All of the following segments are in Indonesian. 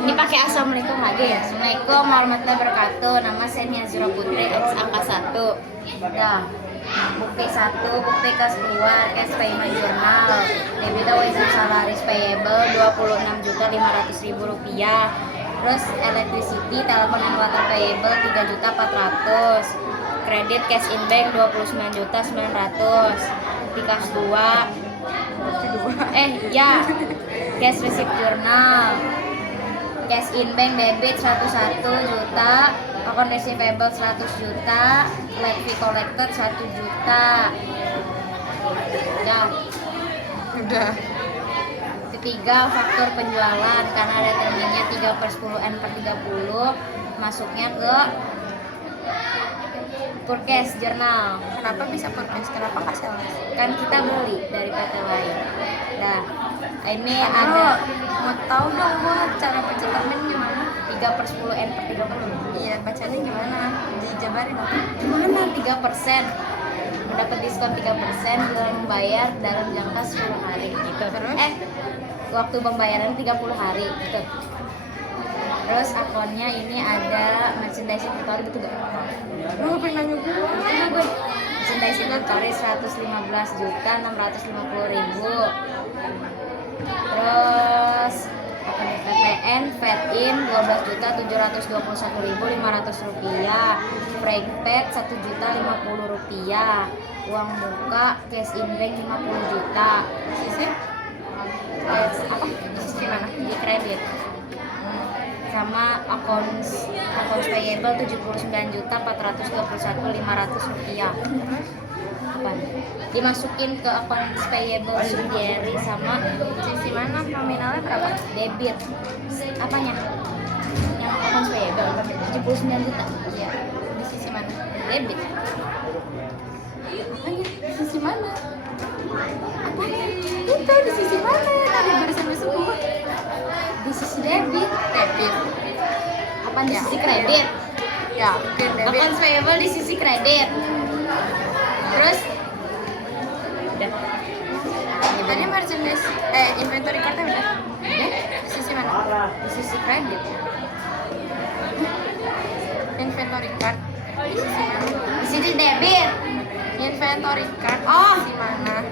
Ini pakai assalamualaikum lagi ya. Assalamualaikum warahmatullahi wabarakatuh. Nama saya Nia Zura Putri, X angka 1. Dah. Bukti 1, bukti kas keluar, cash payment journal. Debit awaiting salaries payable 26.500.000 rupiah. Terus electricity, telepon and water payable 3.400.000. Kredit cash in bank 29.900.000. Bukti kas 2. Cash receipt journal. Cash in bank debit 101 juta, account receivable 100 juta, late fee collected 1 juta. Udah. Ketiga, faktur penjualan karena ada terminnya 3/10 masuknya ke purchase journal. Kenapa bisa purchase? Kenapa nggak sales? Kan kita beli dari PT lain. Nah, ini ada Mau tahu dong buat cara pencetakan gimana? 3/10 Iya, bacanya gimana? Dijabarin dong. Gimana 3%? Mendapat diskon 3% bila membayar dalam jangka 10 hari gitu. Terus? Waktu pembayaran 30 hari gitu. Terus akunnya ini ada merchandise inventory, betul gak? Pengen nanya gue. Merchandise inventory 115.650.000. Terus PPN, VAT-in 12.721.500 rupiah, prepaid 1.050.000 rupiah, uang muka cash in bank 50 juta, Sisi? Sisi mana? Di kredit. Sama accounts payable 79.421.500 rupiah. Apa? Dimasukin ke accounts payable subsidiary sama Sisi mana? Nominalnya berapa? debit. Apanya? Yang accounts payable 79 juta. Iya. Di sisi mana? Debit. Apanya? Di sisi mana? Apanya? Itu di sisi mana? Tadi barusan masuk gua. Di sisi debit. Debit. Apa di Ya. sisi kredit? Ya, oke debit. Accounts payable di sisi kredit. Terus udah. Tadi merchandise inventory card-nya udah. Udah. Di sisi mana? Di sisi kredit. Inventory card. Di sisi mana? Di sisi debit. Inventory card. Oh. Di mana?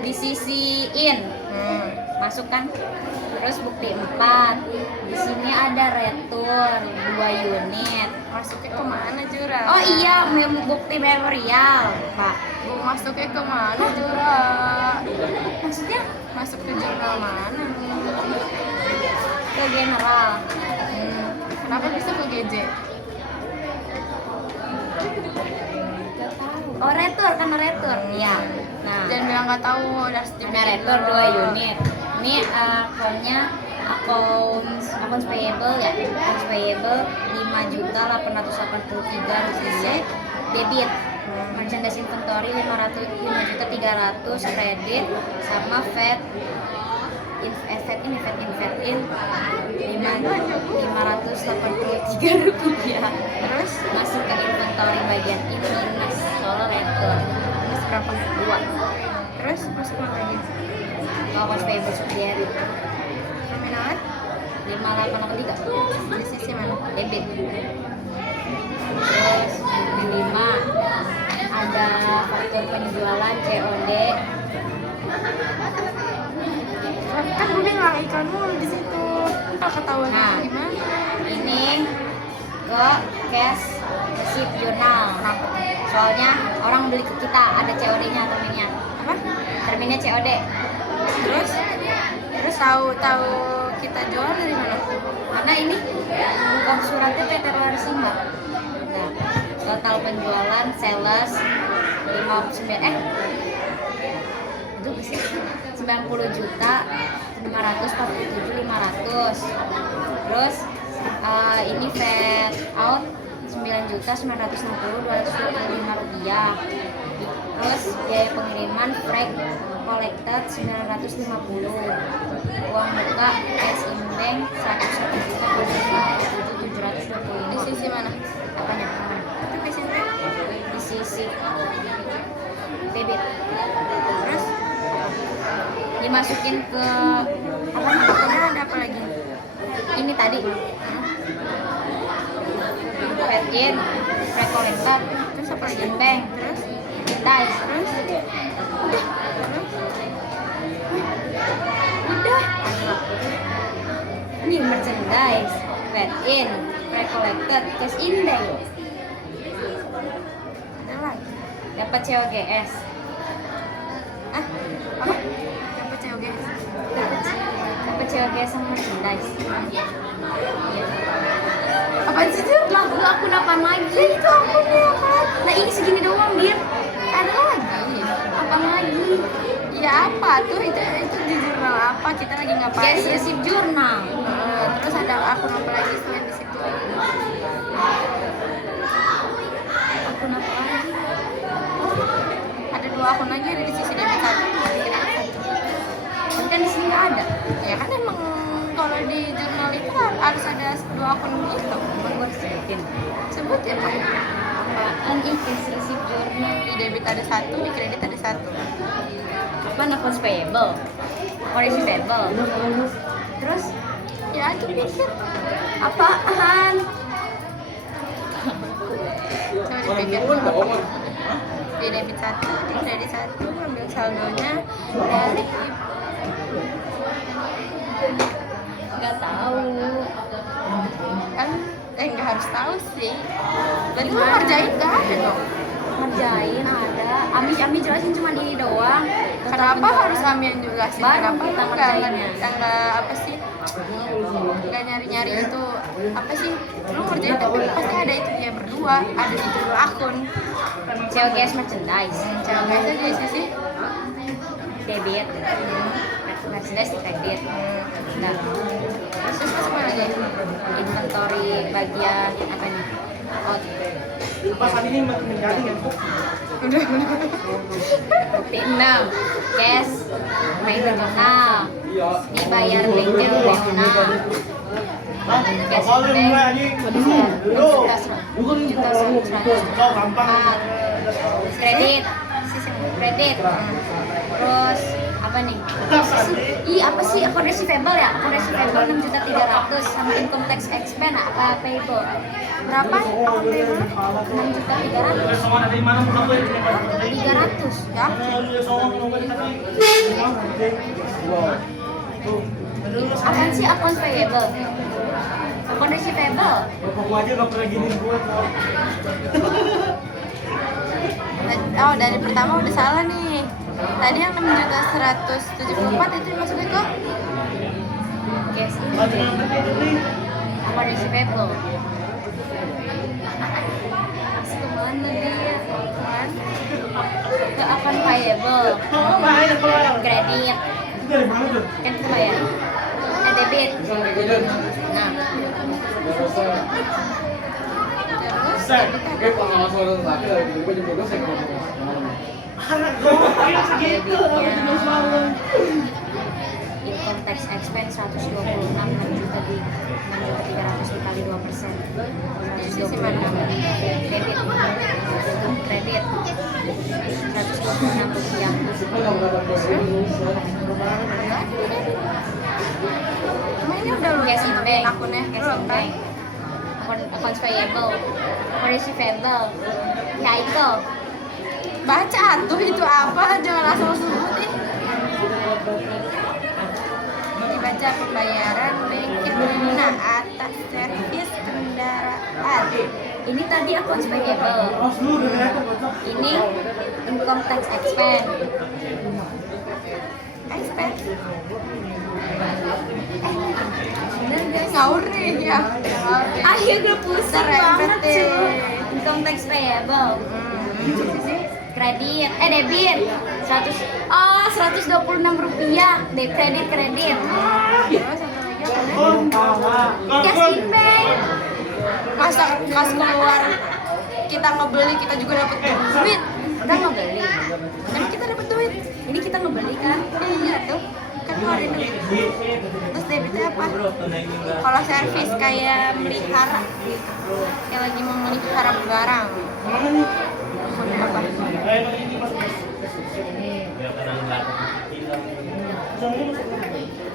Di sisi in. Masuk kan? Terus bukti 4. Di sini ada retur 2 unit. Masuknya kemana Jura? Oh iya, bukti memorial, Pak. Masuknya kemana Jura? Maksudnya Masuk ke jurnal mana? ke general. Kenapa bisa ke GJ? Oh, retur, karena retur. Iya. Nah, Jangan bilang nggak tahu, harus karena retur 2 unit. Ini akunnya accounts payable ya. Accounts payable 5.883 rupiah. Debit. Merchandise inventory 5.300.000 kredit sama VAT in 583 rupiah. Terus Masuk ke inventory bagian ini minus soal retur. minus berapa? 2. Terus masuk lagi. Accounts payable subsidiary Nominalnya 5883 di sisi mana? debit. Terus 5 ada faktur penjualan COD. Kan gue bilang iklan mulu di situ. Nggak ketahuan Nah. gimana? Ini ke cash receipt journal. Soalnya orang beli ke kita ada COD-nya, terminnya. Apa? Terminnya COD. Terus tahu kita jual dari mana? Karena ini bukan suratnya PT Larsimba. Nah, total penjualan sales 90 juta 547.500. Terus ini VAT out 9.960.225 rupiah. Terus biaya pengiriman freight collected 950. Uang muka cash in bank 101.720.000. Di sisi mana? Apanya? Itu di sisi mana? Di sisi debit. Terus Dimasukin ke apa? ada apa lagi? Ini tadi. Virgin, Recollected, Terus apa lagi? Bank, Terus? Dice, Terus? Udah. ini merchandise, Virgin, Recollected, Cash In Bank, Ada lagi. dapat COGS. Ah, apa? Dapat COGS. Dapat COGS sama merchandise. Iya. Apaan sih itu? Lah, gua akun apaan lagi? Itu akunnya apa? Nah, ini segini doang, Bir. Ada lagi. Apaan lagi? Ya apa tuh? Itu di jurnal apa? Kita lagi ngapain? Guys, resip jurnal. Terus ada akun apa lagi selain di situ? Akun apa lagi? Ada 2 akun lagi, ada di sisi debit 1, di kredit 1. Kan di sini nggak ada. Ya kan emang kalau di jurnal itu harus ada 2 akun gitu. Gua harus sebutin. Sebutin lah. Apaan ini cash resip jurnal? Di debit ada 1, di kredit ada 1. Apaan accounts payable? Or receivable? Terus Ya itu pikir. apaan? Coba dipikir dulu. Di debit 1, di kredit 1, ambil saldonya dari Nggak tahu. kan nggak harus tahu sih. Berarti lu ngerjain nggak ada dong? Ngerjain ada. Ami jelasin cuma ini doang. Kenapa harus kami yang jelasin? Baru Kenapa kita lu ngerjainnya. nggak apa sih? Nggak nyari-nyari itu apa sih? Lu ngerjain tapi pasti ada itu dia berdua, ada di 2 akun. COGS merchandise. Cewek itu di sisi Debit. Merchandise kredit. Nah, terus apa lagi? inventory bagian apa nih? Out. Pasan ini menjadi ya. Bukti 6. Cash. Payment jurnal. Dibayar bengkel Leona. Cash in bank. Kau gampang. Kredit. Kredit. Terus apa nih? Apa sih akun receivable ya? Akun receivable 6.300.000 sama income tax expense apa payable? Berapa? Akun payable? 6.300.000. Sama dari mana pun aku 300 Ya. Apaan sih akun payable? Akun receivable? Bapak aja gak pernah gini gue. Oh, dari pertama udah salah nih. Tadi yang 6.174 itu masuknya ke Cash in bank. Akun receivable. Kemana dia? Ke akun payable. Kredit. Dari mana tuh? Kan itu ya? Debit. Nah, income tax expense 126 juta di 6.300 dikali 2%. di sisi mana? Debit. Kredit 126 rupiah. Emang ini udah lu Cash in bank. akunnya? Cash in bank. Accounts payable. Receivable. Ya itu. Baca tuh itu apa? Jangan asal sebutin. Dibaca pembayaran bengkel Leona atas servis kendaraan. Ini tadi accounts payable. Ini income tax expense. Expense. Bener guys. Ngawur nih ya. Ngawur nih. Ayo udah pusing Serempet banget deh. cuy. Income tax payable. Kredit, debit 126 rupiah. Kredit. Terus satu lagi apa? Cash in bank. Masa pas keluar kita ngebeli kita juga dapat duit. Udah ngebeli. Emang kita dapat duit? Ini kita ngebeli kan? Iya tuh. Kan ngeluarin duit. Terus debitnya apa? Kalau servis kayak melihara gitu. Kayak lagi mau melihara barang. Apa?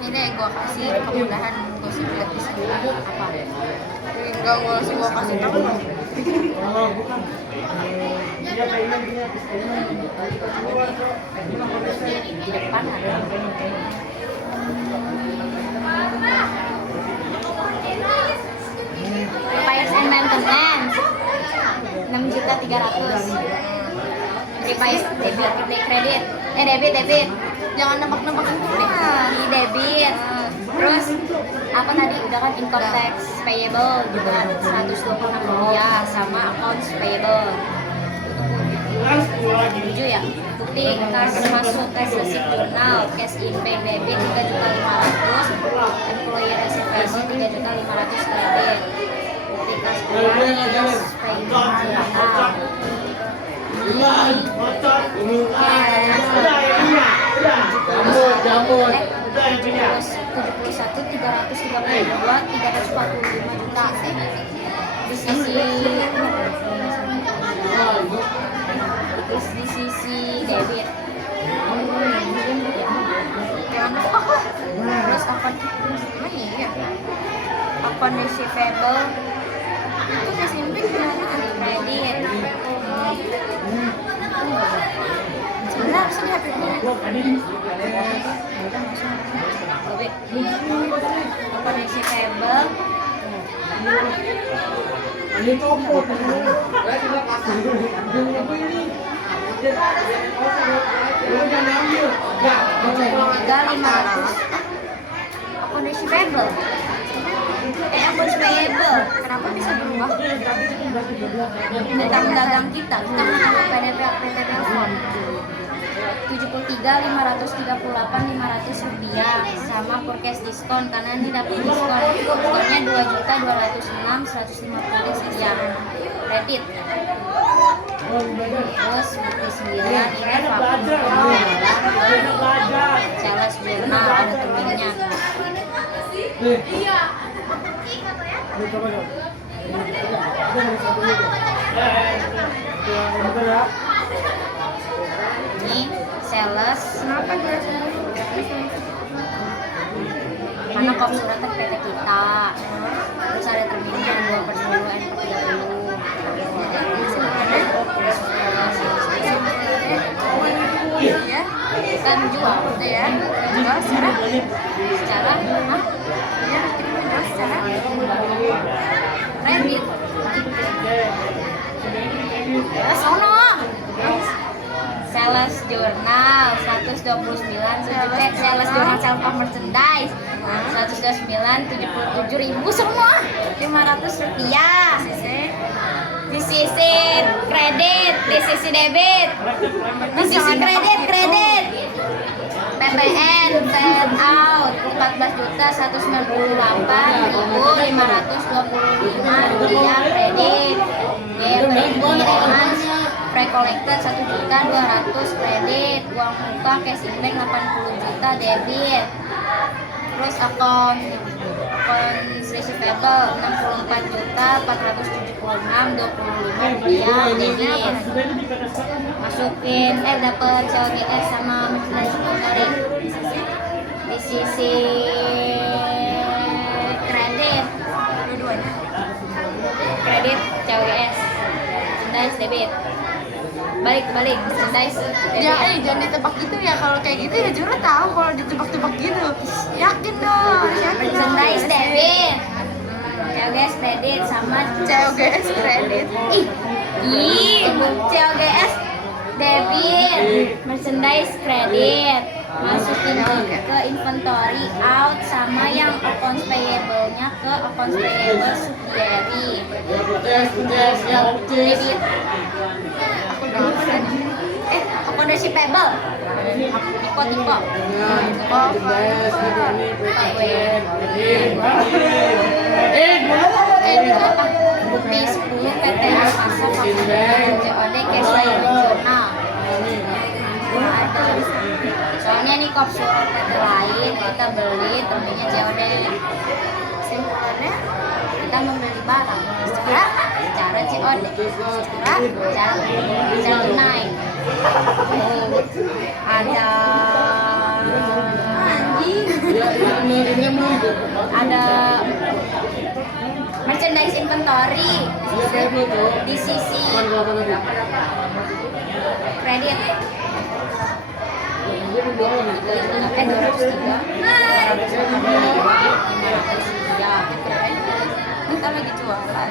Ini deh gue kasih kemudahan gosip lihat di sini apa? Enggak gue kasih tahu dong. Kalau bukan dia pengen dia Di depan ada. Repairs and maintenance 6.300.000. Repairs debit kredit. Debit. Jangan nebak-nebak itu mah. Di debit. Terus apa tadi udah kan income tax payable juga 126 rupiah sama accounts payable. Tujuh ya. Bukti kas masuk cash receipt jurnal, cash in bank debit 3.500.000, employee reservation 3.500.000 kredit. Bukti kas keluar cash payment jurnal. Jamur. Udah yang punya. Terus 71.332 345 juta di sisi debit. Jangan nebak lah. Terus apa? Nah iya. Apa receivable? Itu kasih bank gimana kan? Kredit. Sebenarnya harusnya di HP ini. Apa receivable? Ini copot. Tiga 500. Apa receivable? Accounts payable. Kenapa bisa berubah? Tentang dagang kita menambah PDP PT Telepon 73.538.500 rupiah sama forecast diskon karena ini dapat diskon diskonnya 2.206.150 sekian kredit. Terus bukti 9 ini vakum sales jurnal ada temennya. Ini sales Kenapa jelasin dulu? mana kop surat PT kita, terus ada terminnya 2/10 N30. Iya. Kan jual Ya. Jual secara. secara Ya, kita jual secara. kredit. Sono. Sales jurnal 129 sales jurnal self merchandise 129.77.000 semua 500 rupiah. Di sisi kredit, di sisi debit, di sisi kredit. PPN paid out 14.198.525 rupiah kredit. Pengiriman pre-collected 1.200.000 kredit. Uang muka cash in bank 80 juta debit. Terus account receivable 64.476.25 rupiah debit. Masukin dapat COGS sama merchandise inventory. Di sisi kredit Dua-duanya. kredit COGS merchandise debit. Balik merchandise Ya, debit. jangan ditebak gitu ya. Kalau kayak gitu ya Jura tahu kalau ditebak-tebak gitu. Yakin dong, yakin dong. Merchandise debit. COGS kredit sama COGS kredit. COGS debit, merchandise kredit, masukin ke inventory out sama yang accounts payable-nya ke accounts payable subsidiary. Debit. Aku udah lupa tadi. Account receivable. Tipo. Bukti 10 PT Almasa COD cash jurnal. Ada. Soalnya nih kop surat PT lain kita beli temennya COD. Simpulannya Kita membeli barang secara COD, secara tunai. Ada Ada merchandise inventory di sisi kredit 203. Ya, keren. Kita lagi jualan.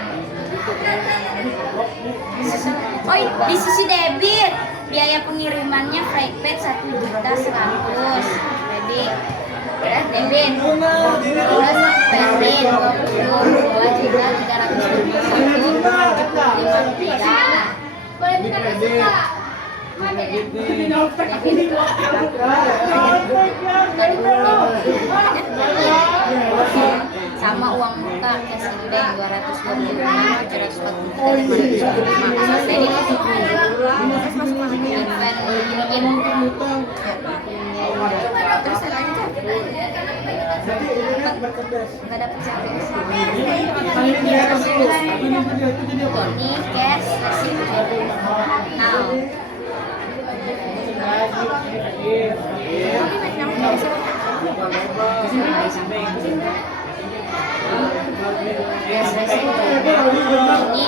Oh, di sisi debit biaya pengirimannya Freepay 1.100.000 kredit. Terus debit terus kredit 22.351.53 sama uang muka cash in bank 225.740.545 jadi Terus saya lagi kan? nggak dapet service ini cash receipt now cash receipt ini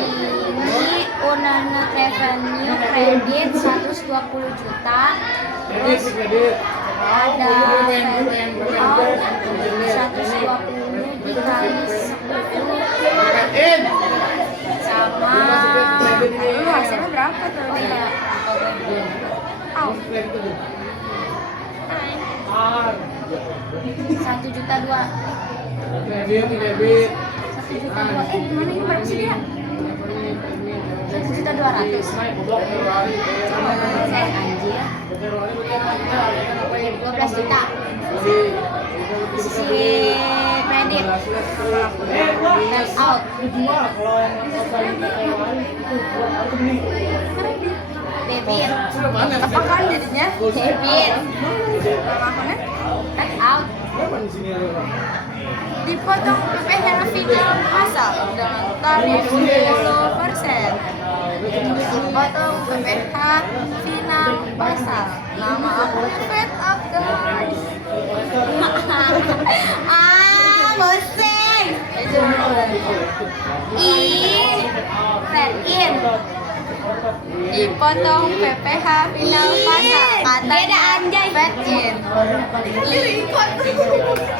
ini unana revenue kredit 120 juta terus ada revenue out 120 dikali 10 sama Lu hasilnya berapa tuh? oh iya Au. 1 juta 2 gimana ini berapa sih dia? 1.200.000 saya anjir 12 juta sisi kredit cash out debit Apaan jadinya? debit Nama akunnya? cash out Dipotong PPh final asal dengan tarif 10%. Dipotong PPh final asal. Nama akunnya fed up guys. Bosen fed in Dipotong PPh final pasal. beda anjay Fed in.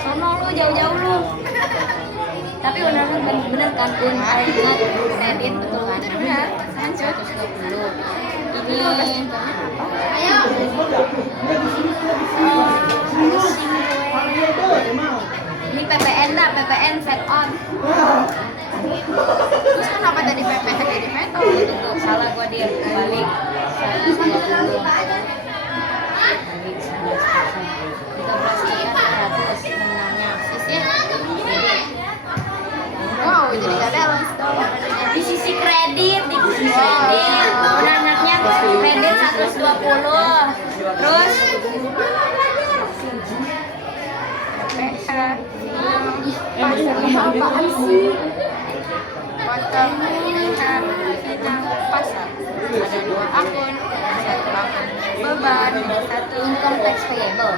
sono lu jauh-jauh lu tapi bener kan un ingat kredit betul kan Benar, lanjut. 120 ini ini PPN dah PPN fed on Terus kenapa tadi PPh jadi metal? tunggu salah gua dia balik 120 menangnya sisi Wow, jadi gak balance dong. di sisi kredit unannya kredit 120 terus pasarnya apaan sih? Potong pilihan final pasar. Ada 2 akun, 1 akun beban, 1 income tax payable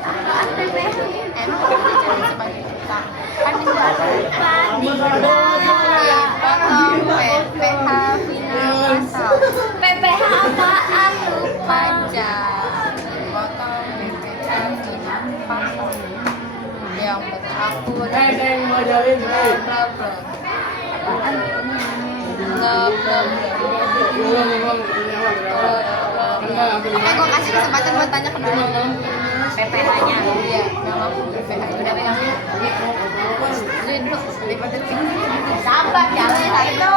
apaan PPh? Emang udah jadi sebagai utang. Kan itu ada potong PPh final pasar. PPH apaan lu Pajak potong PPh final pasar. Yang berakun bla bla bla. Oke, gue kasih kesempatan buat tanya ke dulu. PPH-nya Iya, nama aku PPh. udah pegang Lihat dulu, lipatin sini. sabar jangan Itu.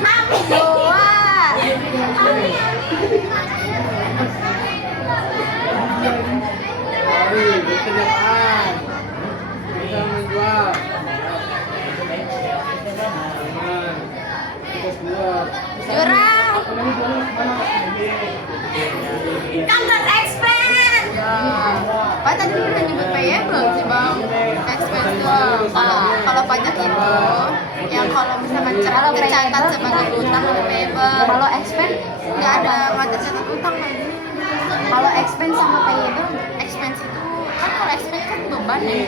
amin Dua. Jurang. tadi udah nyebut payable sih bang, expense doang. Kalau pajak itu yang kalau misalkan tercatat sebagai utang itu payable. Kalau expense Nggak ada tercatat utang kan? kalau expense sama payable Expense itu kan kalau expense kan beban ya.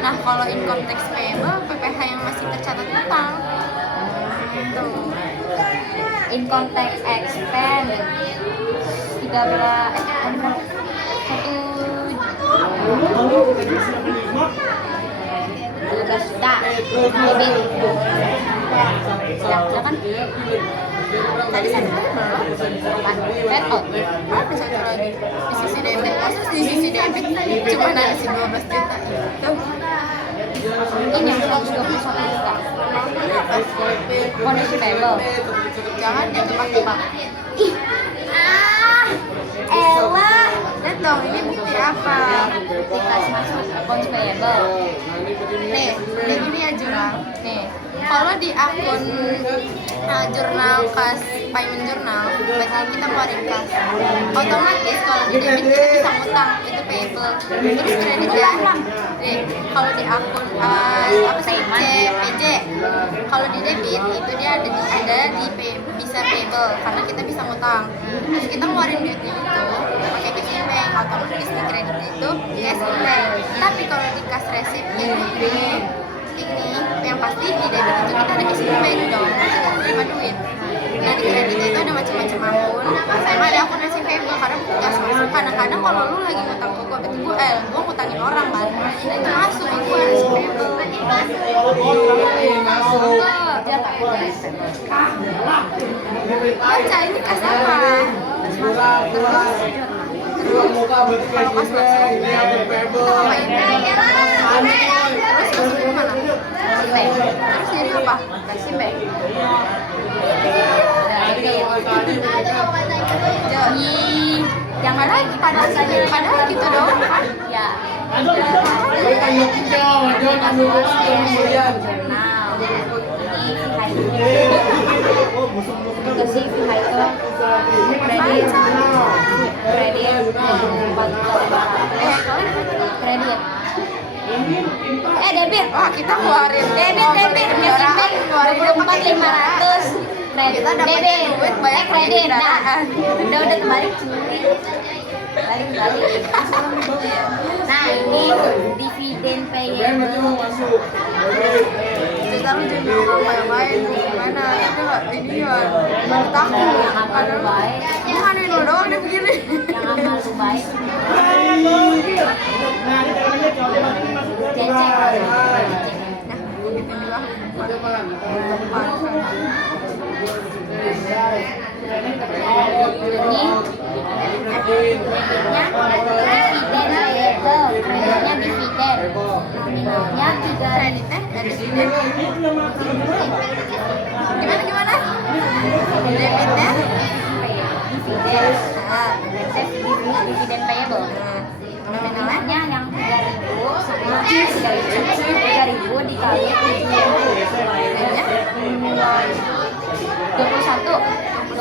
Nah kalau income tax payable PPh yang masih tercatat utang. Gitu. income tax expense 12 juta debit. Sudah kan? Tadi satu kali belum? Red out. Ada satu lagi di sisi debit. Maksud di sisi debit cuma ada si 12 juta. Tuh. Ini yang 121 juta. Kondisi payable. Jangan ditebak-tebak. Ih. Elah. Lihat dong ini bukti apa? Dikasih masuk accounts payable. Nih, ini ya jurang. Nih, kalau di akun jurnal kas payment jurnal, berarti kita keluarin kas. Otomatis kalau di debit kita bisa ngutang, itu payable. Terus kredit ya. Nih, kalau di akun apa sih PJ. Kalau di debit itu dia bisa payable karena kita bisa ngutang. Terus kita ngeluarin duitnya itu pakai cash in bank, otomatis di kredit itu cash in bank. Tapi kalau di kas resip ini yang pasti di debit itu kita ada cash in bank dong, kita terima duit. Nah di kredit itu ada macam-macam akun, sama ada akun resip payable karena gas masuk. Kadang-kadang kalau lu lagi ngutang ke gue, berarti gue ngutangin orang kan, nah itu masuk itu resip payable. Baca ini kas apa? Kalau kas masuk kita ngapain? Terus masuk ke mana? Terus jadi apa? Kasih back. Jangan lagi padahal gitu dong kan? Ya. Kasih vehicle kredit debit Wah kita keluarin debit cashback 24.500 kredit Kita dapat debit duit banyak kredit nah kendaraan. udah terbalik balik nah ini dividen payable kita lu jadi ngomong baik-baik gimana itu nggak ini ya menurut aku yang amal ada lu baik bukan ini lu doang deh begini yang amal lu baik cecek ini debitnya dividen payable kreditnya dividen nominalnya 3 kreditnya dan dividen gimana debitnya dividen dividen payable nominalnya yang 3.000 sama 3.000 dikali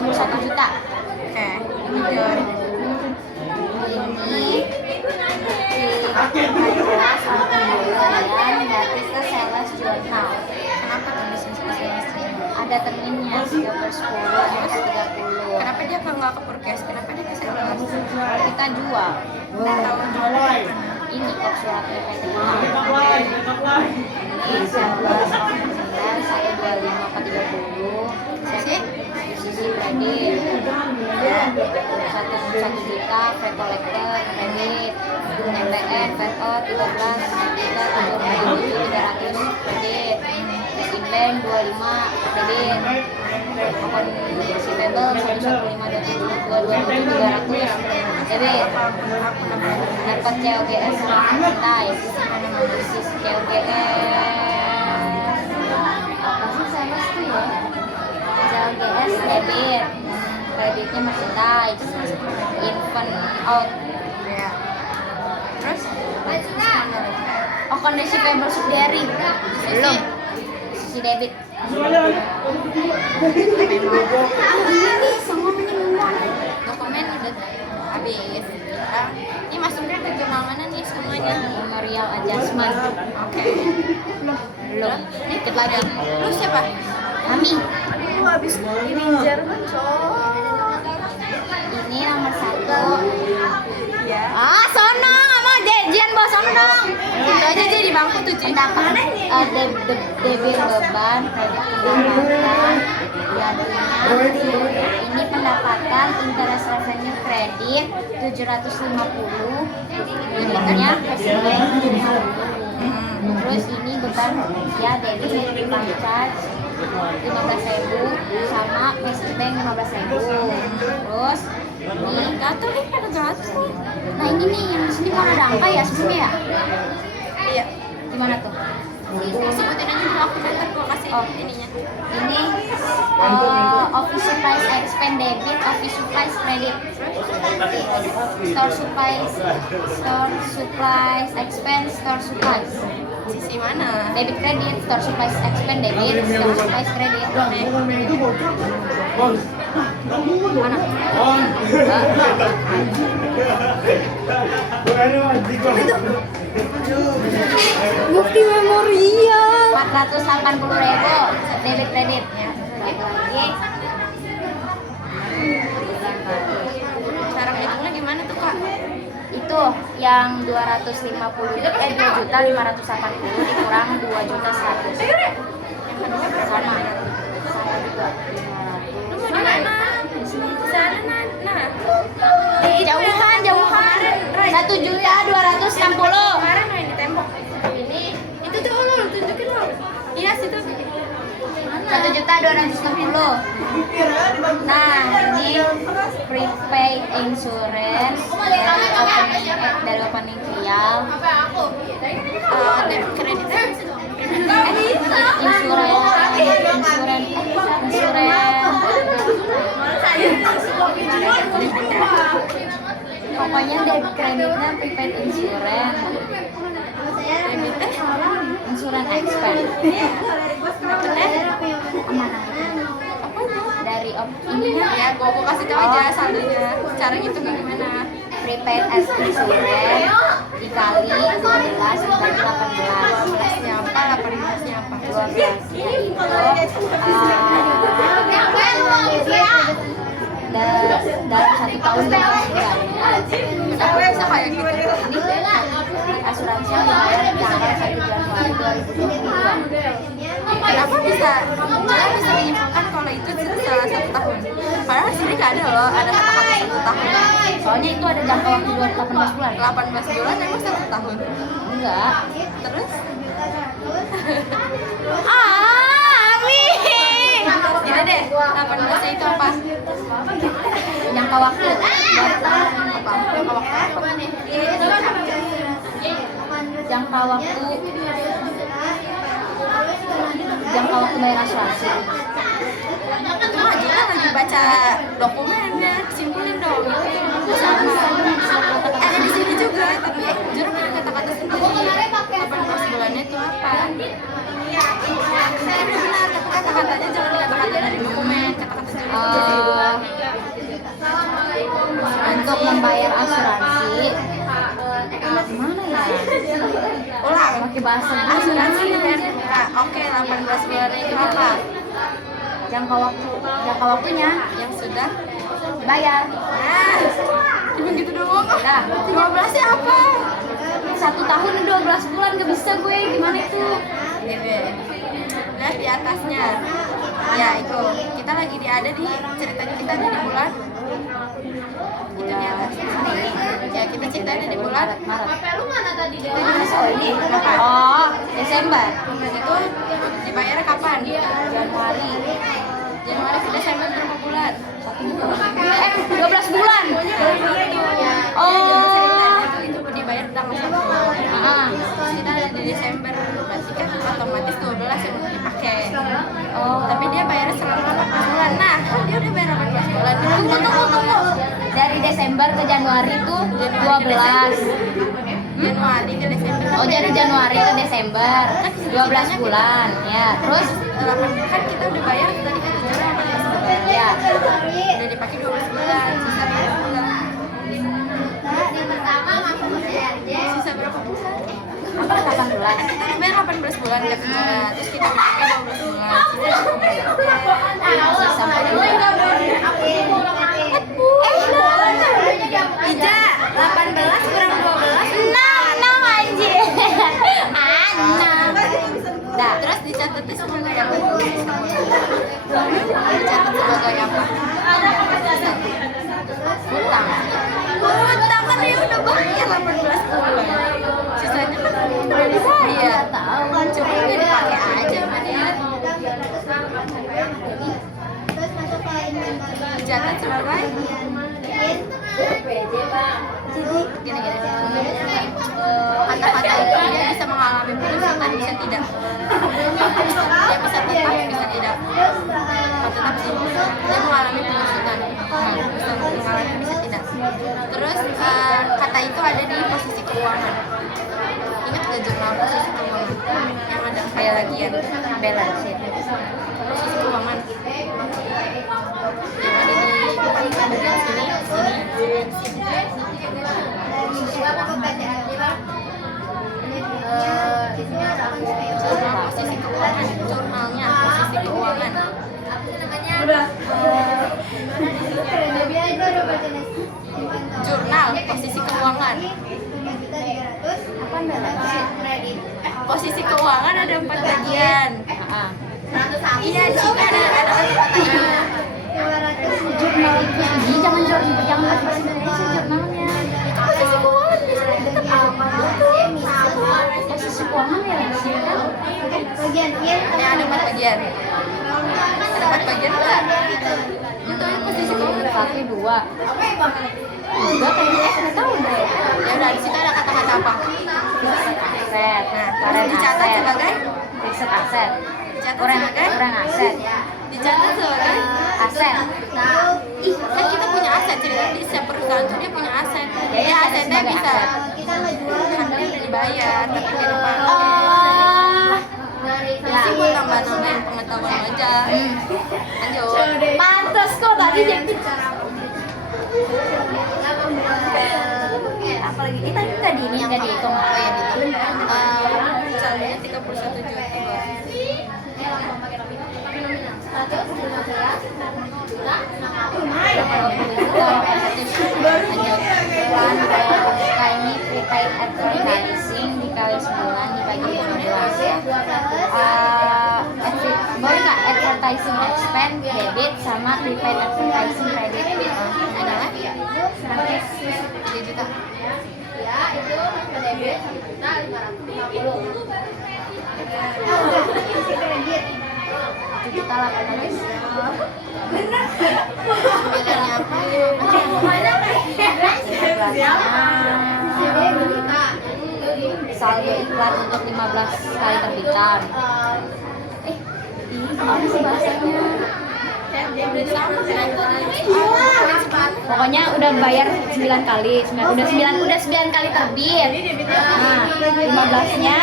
21 juta. oke jujur Ini kalian gratis ke sales jurnal. kenapa tuh bisnis Ada terminnya 3/10 terus 30. kenapa dia nggak ke Purkes kenapa dia ke sales Kita jual. tahu jualnya Ini kok surat PT ini 11.9 125 sih sisi kredit 1 juta free collector kredit MPN VO 13.700 kredit cash in bank 25 kredit akun receivable 115.227.300 debit dapat COGS santai sis COGS apa sih sales tuh ya COGS debit kreditnya merchandise infant out ya terus mana lagi oh kondisi payable subsidiary belum sisi debit dokumen udah habis ini masuknya ke jurnal mana nih semua namanya? Memorial Adjustment. Oke. Belum. Dikit lagi. Lu siapa? Ami. Lu habis ini Jerman, cowok. Ini nomor 1. Ya. Ah, sono, sama Jejian bawa sono dong. Itu aja jadi di bangku tuh, Ci. Pendapat debit beban, pendapatan, jadinya ini pendapatan interest revenue kredit 750, limitnya cashback 50. Terus ini beban ya debit bank charge 15.000 sama cashback 15.000. Terus ini Gatel nih, pada gatel. nah ini nih yang di sini kan ada angka ya sebelumnya ya? Iya. Gimana tuh? Sebutin aja dulu, aku ntar gua kasih ininya. Ini office supplies expand debit, office supplies credit, store supplies expand, store supplies Sisi mana? debit credit, store supplies expand debit, store supplies credit. Mana? Bukti memorial. 480.000 debit credit ya. Lagi. Cara ngitungnya gimana tuh, Kak? Itu yang 2.580 dikurang 2.100.000 sama juga. Lu mau di mana? Di sana, nah. Jauhan 1.260.000. Kemarin main di tembok. Ini itu tuh lu tunjukin lu. Iya situ. 1.260.000. Nah, ini prepaid insurance dari opening trial. Debit kreditnya Pokoknya debit kreditnya prepaid insurance. Insurance expense. Dari ininya ya gua kasih tahu aja saldonya. Cara ngitungnya gimana? prepaid as insurance dikali 12 dibagi 18. 12-nya apa? 18-nya apa? 12-nya itu dalam 1 tahun 12 bulan. Kenapa bisa kayak gitu? Ini asuransi yang dibayar di tanggal 1 Januari 2022. Kenapa bisa menyimpulkan kalau itu setelah 1 tahun? Padahal di sini nggak ada loh, ada kata-kata 1 tahun. Soalnya itu ada jangka waktu 18 bulan. 18 bulan emang 1 tahun. Enggak. Terus? Ami. Gini deh, 18-nya itu apa? Jangka waktu. Apa? Jangka waktu apa? Jangka waktu bayar asuransi. Itu mah kita lagi baca dokumennya, simpulin dong. Itu sama. Ada di sini juga, tapi Juru punya kata-kata sendiri. 18 bulannya itu apa? Benar, tapi kata-katanya jangan kata-kata dari dokumen, kata-kata Juru. Untuk membayar asuransi mana ya? Ulang. Pakai bahasa Asuransi kan? Nah, oke, 18 bulannya itu apa? jangka waktunya Yang sudah bayar. nah, cuma gitu doang. Nah, 15-nya apa? 1 tahun 12 bulan gak bisa gue, gimana itu? Ini lihat di atasnya ya, itu kita lagi ada di ceritanya kita ada di bulan itu di atas ya, kita ceritanya di bulan Maret. kita di Oh, Desember. itu dibayarnya kapan? Januari. Januari ke Desember berapa bulan? 12 bulan. Oh, itu dibayar tanggal 1. Terus kita ada di Desember, berarti kan otomatis 12 yang udah dipakai. Tapi dia bayarnya selama 18 bulan. Nah, kan dia udah bayar 18 bulan. Tunggu. dari Desember ke Januari tuh 12. Januari ke Desember. Oh, dari Januari ke Desember 12 bulan. Ya, terus 8 kan kita udah bayar tadi kan 18 bulan. ya Udah dipakai 12 bulan. Sisa berapa bulan? Sisa berapa bulan? Kita bayar 18 bulan deh. Terus kita pakai 12 bulan. Sampai Ija, 18 kurang 12 enam anjir. Enam. Nah, terus dicatatnya sebagai apa? Dicatat sebagai apa? Utang. Utang kan ya udah bayar 18 bulan. Sisanya kan udah dibayar. Tahu. Cuma udah dipakai aja sama dia. Dicatat sebagai gini-gini. Kata-kata itu dia bisa mengalami penusukan, bisa tidak. Dia bisa tetap, bisa tidak. Tetap sih. Dia mengalami penusukan. Bisa mengalami, bisa tidak. Terus kata itu ada di posisi keuangan. Ingat gak jurnal posisi keuangan? Yang ada kayak lagian Balance sheet. posisi keuangan. Yang ada di bagian sini. Jurnal posisi keuangan, jurnalnya posisi keuangan. Jurnal posisi keuangan. Apa balance sheet? Posisi keuangan ada 4 bagian. Heeh. Iya, di sini ada kata ini. Jurnal ini jangan bahasa Indonesia jurnalnya. Posisi keuangan di sini tetap Posisi keuangan ya kan? ya ada 4 bagian. Ada 4 bagian enggak? Itu posisi keuangan. Satu dua. Dua kayaknya nggak tahu deh. Ya udah, di situ ada kata-kata apa? Aset. Nah, Current dicatat aset. sebagai Fixed aset. dicatat Kurang sebagai kurang aset. dicatat sebagai Aset. ih, kan kita punya aset, cerita di setiap perusahaan tuh dia punya aset. Dia asetnya sebagai bisa aset. kan dia udah dibayar tapi dia lupa. Oh. Ya sih gue tambah-tambahin pengetahuan aja. Lanjut. Pantes kok tadi jadi apalagi kita nggak di ini yang nggak dihitung. Oh ya gitu. Misalnya 31 juta. Ini prepaid advertising dikali 9 dibagi 15 ya. Boleh nggak advertising expense debit sama prepaid advertising credit Adalah 3 juta. Juta 800. Bedanya apa? Saldo iklan untuk 15 kali terbitan. Apa sih bahasanya? Pokoknya udah bayar 9 kali, udah 9 kali terbit. Nah, 15-nya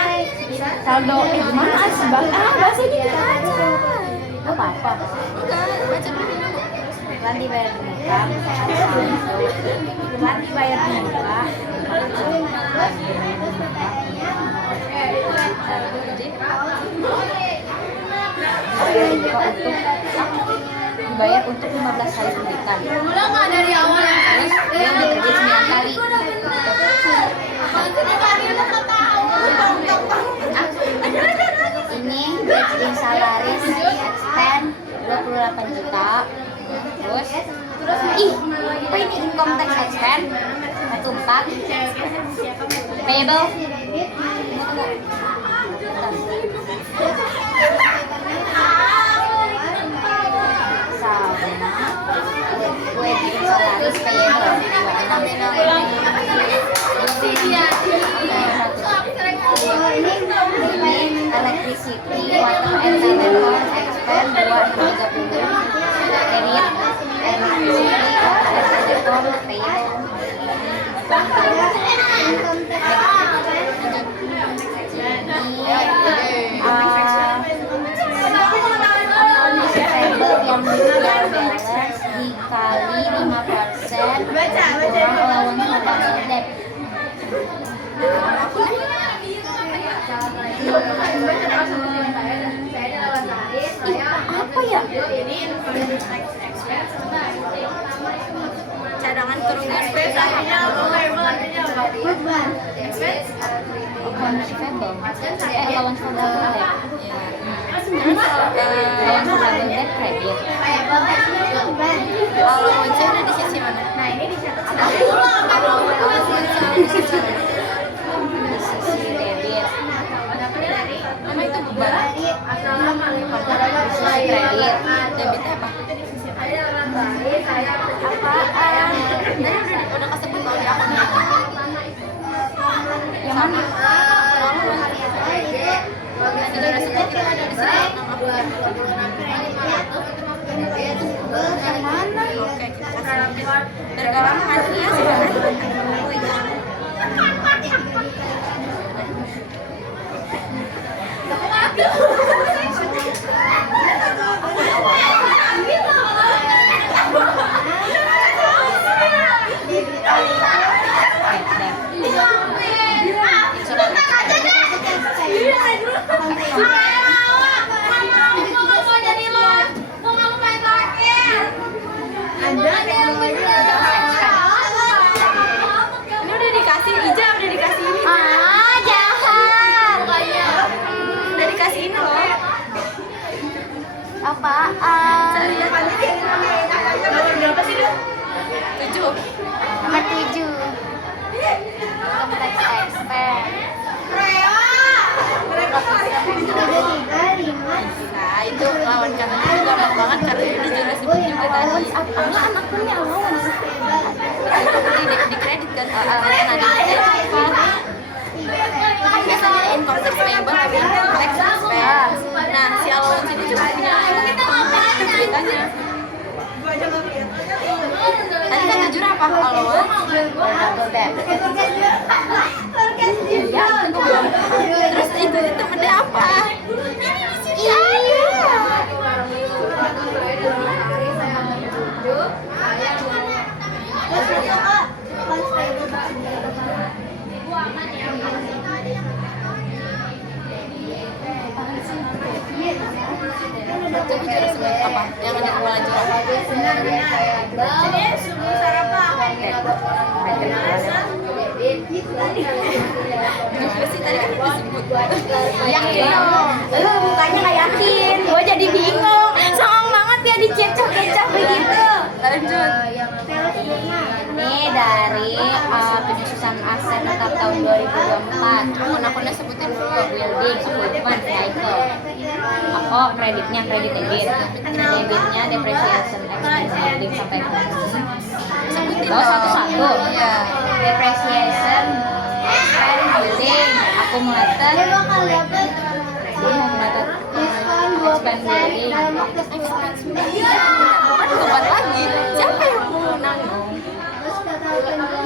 saldo gimana sih Bang? Bahasanya kita aja. Enggak apa-apa. Enggak, baca dulu. Iklan dibayar di muka. Iklan dibayar di muka. Dibayar untuk 15 kali terbitan. Ulang nggak dari awal yang kali? Dia udah terbit 9 kali. Ini gaji in salaries expense 28 juta. Terus apa ini income tax expense 1,4. Payable sama wedding salaries payable 26. Electricity, water and telecom expense 230. Period electricity, water and telecom payable. Payable yang balance dikali 5% kurang allowance modal debt. cadangan kerugian lawan Fable debt credit. kalau kunci ada di sisi mana? Nah ini di satu Kalau kunci ada di sisi mana? sisi debit, Emang itu beban? sisi kredit. Debitnya apa? Apaan? Tadi udah kesebut kalau di akun itu. Yang mana? Tadi udah sebut itu ada di sini nama akun. Yang mana? Oke, kita kasih. Biar gak lama hasilnya sebenarnya. Ini udah dikasih ijab, udah dikasih ini. Ah, jahat. Udah dikasih ini loh. Apaan? Cari ya. Berapa sih dia? 7. Nomor 7. Kompleks expert. Nah itu lawan katanya itu gampang banget karena udah jelas sebut juga tadi. Apa anaknya lawan? Di kredit kan alasan ada apa? Kan biasanya income tax payable tapi income tax expense. Nah si allowance ini cuma punya ceritanya. Tadi kan jujur apa allowance? Double debt. Ya itu belum. Terus itu temennya apa? Itu bicara sebut apa? Yang ada kepala curang. Gimana sih tadi kan udah sebut. Yakin dong. Lu mukanya nggak yakin. Gua jadi bingung. Songong banget ya dicecok-cecok begitu. Lanjut. Ini dari penyusunan aset tetap tahun 2024. Akun-akunnya sebutin dulu. Building, equipment, vehicle. Oh, kreditnya kredit debit. Debitnya depreciation expense building sampai Sebutin oh, satu-satu. Iya. Depreciation expense building accumulated expense building. Bukan lagi. Siapa yang mau nanggung?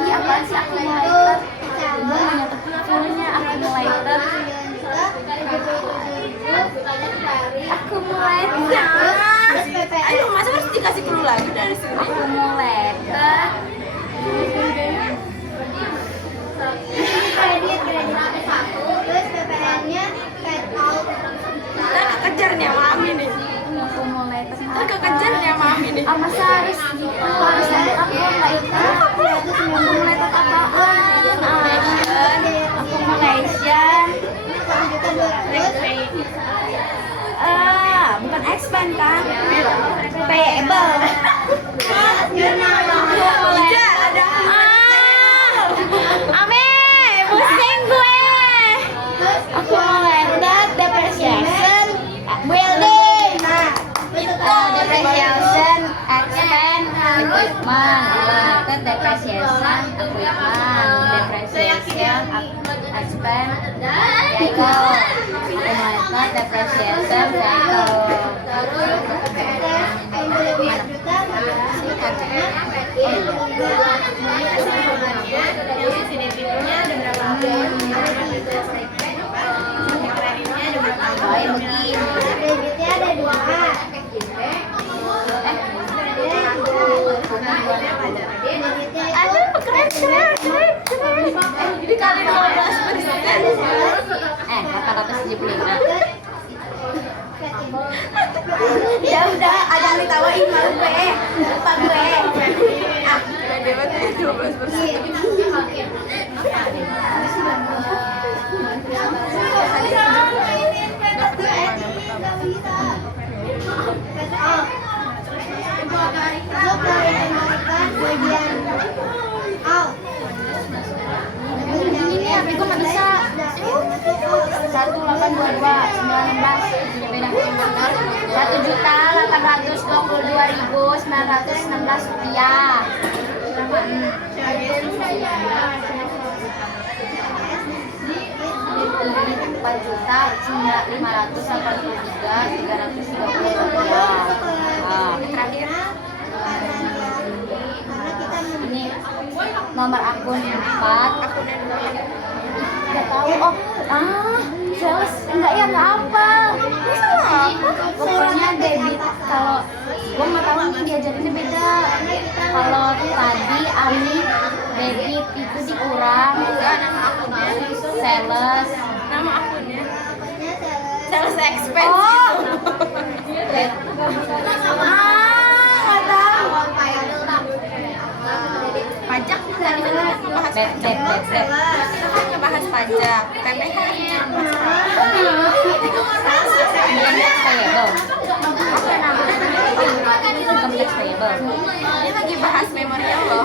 Iya, apaan sih accumulated? Fullnya accumulated. Aduh, masa harus dikasih clue lagi dari sini? Accumulated. Ntar kekejar nih sama Ami nih. Accumulated. Ntar kekejar nih sama Ami nih. Ah, masa harus gitu? Harus ada accumulated. Accumulated apaan? Accumulation. Bukan expand kan? Payable. Ija, ada Ame, pusing gue. Accumulated depreciation building. Depreciation expand equipment. Accumulated depreciation equipment. Depreciation expand vehicle. Accumulated depreciation vehicle. Aduh, keren. Dikali 12%. 875. Ya udah, ada yang ditawain Ini HP gue nggak bisa. 1.822.916 rupiah. 4.583.330 rupiah. Terakhir Ini nomor akun 4. aku dan Nggak tahu. Oh, sales enggak ya, nggak apa. Pokoknya debit. Kalau gue nggak tahu nih diajarinnya beda. Kalau tadi Ami debit itu dikurang. nama akunnya Sales. nama akunnya sales expense Oh. gitu. Nggak tahu. Pajak tadi kan kita ngebahas Beb. kita kan ngebahas pajak PPh-nya Income tax payable. apa namanya Income tax payable. ini lagi bahas memorial loh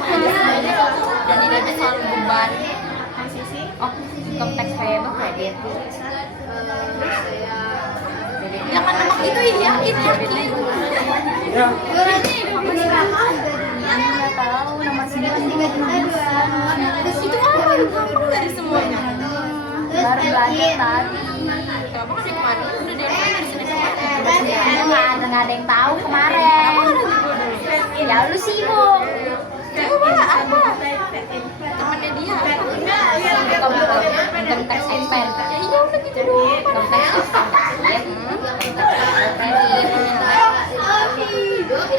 dan ini ada soal beban Oh, income tax payable kredit. jangan nebak itu yakin Ya. Nggak tahu nomor 9 juga bisa. itu apa dari semuanya Baru belajar tadi. kenapa kan kemarin udah dari sini kemarin Sebenarnya nggak ada yang tahu kemarin. Ya lu sibuk. coba apa temennya dia Income tax expense. ya iya udah gitu doang Income tax expense kredit. Kredit.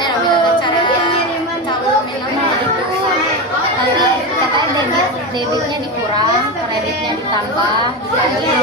namanya cara calon nominal gitu Nanti katanya debitnya dikurang, kreditnya ditambah, dikali